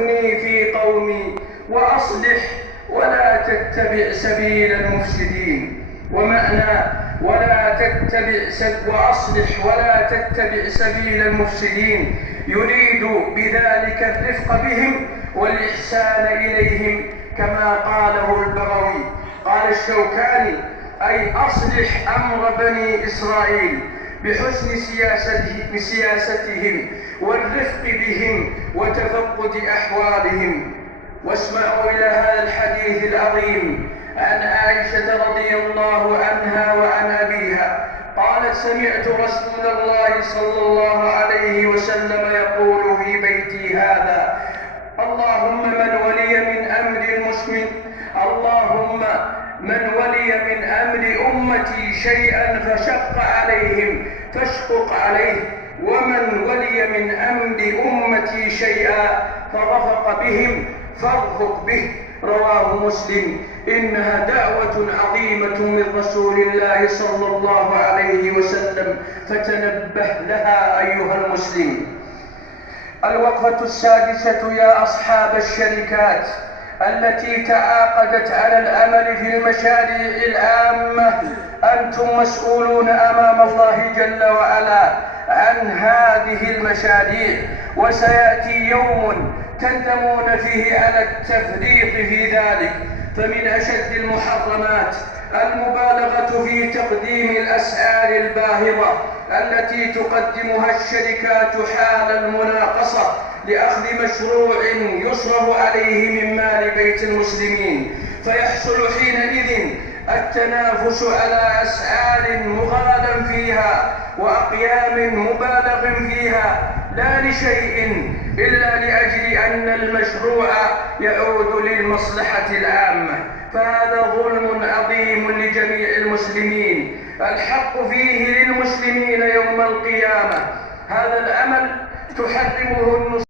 واستثني في قومي وأصلح ولا تتبع سبيل المفسدين. ومعنى وأصلح ولا تتبع سبيل المفسدين يريد بذلك الرفق بهم والإحسان إليهم، كما قاله البغوي. قال الشوكاني: أي أصلح أمر بني إسرائيل بحسن سياستهم والرفق بهم وتفقد أحوالهم. واسمعوا إلى هذا الحديث العظيم عن عائشة رضي الله عنها وعن أبيها قالت: سمعت رسول الله صلى الله عليه وسلم يقول في بيتي هذا: اللهم من ولي من أمر أمتي شيئا فشق عليهم فاشقق عليه، ومن ولي من أمر أمتي شيئا فرفق بهم فارفق به. رواه مسلم. إنها دعوة عظيمة من رسول الله صلى الله عليه وسلم، فتنبه لها أيها المسلم. الوقفة السادسة: يا أصحاب الشركات التي تعاقدت على العمل في المشاريع العامة، أنتم مسؤولون أمام الله جل وعلا عن هذه المشاريع، وسيأتي يوم تندمون فيه على التفريط في ذلك. فمن أشد المحرمات المبالغة في تقديم الأسعار الباهظة التي تقدمها الشركات حال المناقصة لأخذ مشروع يصرف عليه من مال بيت المسلمين، فيحصل حينئذ التنافس على أسعار مغالى فيها وأقيام مبالغ فيها، لا لشيء إلا لأجل أن المشروع يعود للمصلحة العامة. فهذا ظلم عظيم لجميع المسلمين، الحق فيه للمسلمين يوم القيامة. هذا العمل تحرمه النصوص